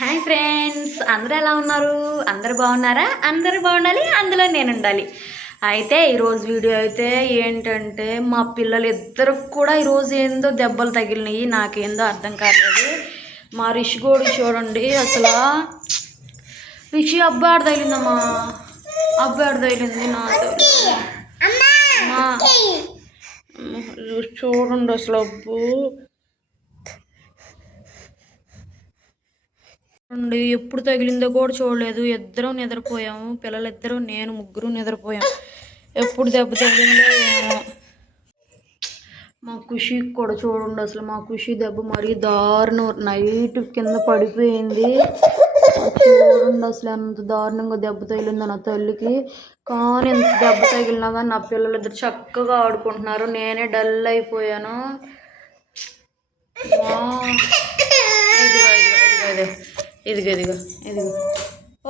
Hi friends, అందరూ ఎలా ఉన్నారు? అందరూ బాగున్నారా? అందరూ బాగుండాలి, అందులో నేను ఉండాలి. అయితే ఈరోజు వీడియో అయితే ఏంటంటే మా పిల్లలు ఇద్దరికి కూడా ఈరోజు ఏందో దెబ్బలు తగిలినాయి. నాకేందో అర్థం కాలేదు. మా రిషిగోడు చూడండి, అసలు రిషి అబ్బాయి తగిలిందమ్మా, అబ్బాయి తగిలింది నా చూడండి అసలు అబ్బు ఎప్పుడు తగిలిందో కూడా చూడలేదు. ఇద్దరం నిద్రపోయాము, పిల్లలిద్దరూ నేను ముగ్గురు నిద్రపోయాం. ఎప్పుడు దెబ్బ తగిలిందో ఏమో. మా ఖుషికి కూడా చూడండి, అసలు మా ఖుషి దెబ్బ మరీ దారుణం, నైట్ కింద పడిపోయింది. చూడండి అసలు ఎంత దారుణంగా దెబ్బ తగిలిందో నా తల్లికి. కానీ ఎంత దెబ్బ తగిలినా కానీ నా పిల్లలిద్దరు చక్కగా ఆడుకుంటున్నారు, నేనే డల్ అయిపోయాను. ఇదిగో ఇదిగో ఇదిగో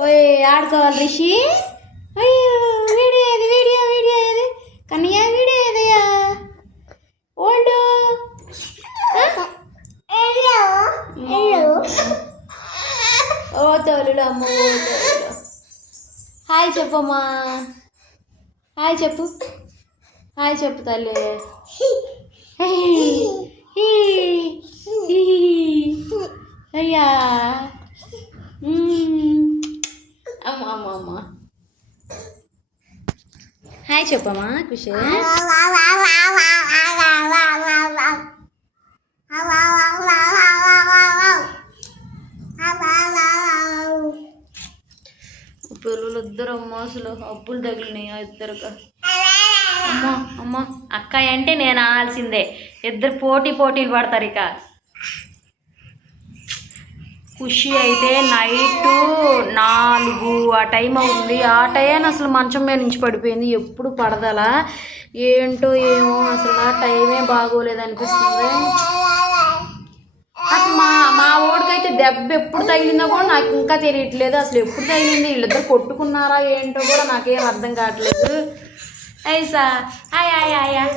ఓయ్ ఆడుకోవాలి రిషి. అయ్యో వీడియో ఏది, వీడియో వీడియో ఏది కన్నయ్య, వీడియో ఏదయ్యా ఓల్డ్. ఓ తోలుడు అమ్మ, ఓ తోలుడు. హాయ్ చెప్పమ్మా, హాయ్ చెప్పు, హాయ్ చెప్పు తల్లి. అయ్యా అమ్మ అమ్మ అమ్మ, హాయ్ చెప్పమ్మా ఖుషి. పిల్లలు ఇద్దరు అమ్మ అసలు అప్పులు తగిలినాయి ఇద్దరుగా. అమ్మ అమ్మ అక్కయ్య అంటే నేను ఆనాల్సిందే, ఇద్దరు పోటీలు పడతారు. ఇక ఖుషి అయితే నైట్ 4 ఆ టైం అవుతుంది. ఆ టైం అసలు మంచం మీద నుంచి పడిపోయింది. ఎప్పుడు పడదలా ఏంటో ఏమో, అసలు ఆ టైమే బాగోలేదు అనిపిస్తుంది. అసలు మా ఓడికైతే దెబ్బ ఎప్పుడు తగిలిందో కూడా నాకు ఇంకా తెలియట్లేదు. అసలు ఎప్పుడు తగిలింది, వీళ్ళిద్దరు కొట్టుకున్నారా ఏంటో కూడా నాకేం అర్థం కావట్లేదు. ఐసా హాయ్ హాయ్ హాయ్